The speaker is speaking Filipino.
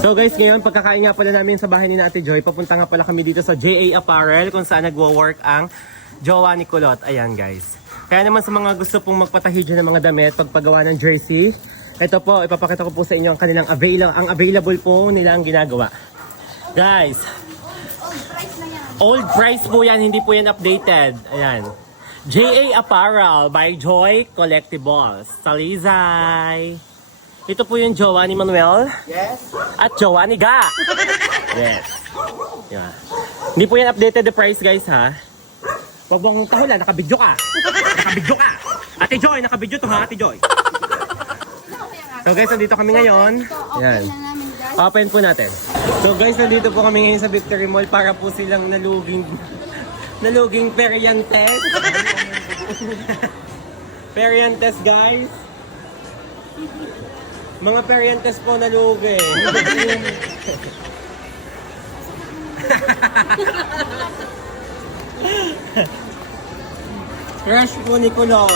So guys, ngayon pagkakain nga pala namin sa bahay ni Ate Joy, papunta nga pala kami dito sa JA Apparel kung saan nagwo-work ang jowa ni Kulot. Ayan guys. Kaya naman sa mga gusto pong magpatahi dyan ng mga damit, pagpagawa ng jersey, ito po, ipapakita ko po sa inyo ang kanilang available po nilang ginagawa. Guys, old price po yan, hindi po yan updated. Ayan. JA Apparel by Joy Collectibles. Talizay. Ito po yung jowa ni Manuel. Yes. At jowa ni Ga. Yes. Yeah. Hindi po yan updated the price guys ha. Huwag mong tahulan, nakabidyo ka. Nakabidyo ka. Ate Joy, nakabidyo to ha, Ate Joy. So guys, nandito kami ngayon. Yan. Open po natin. So guys, nandito po kami ngayon sa Victory Mall para po silang naluging Periantes. Periantes guys. Mga Periantes po nalugi. Crush po ni Kulot.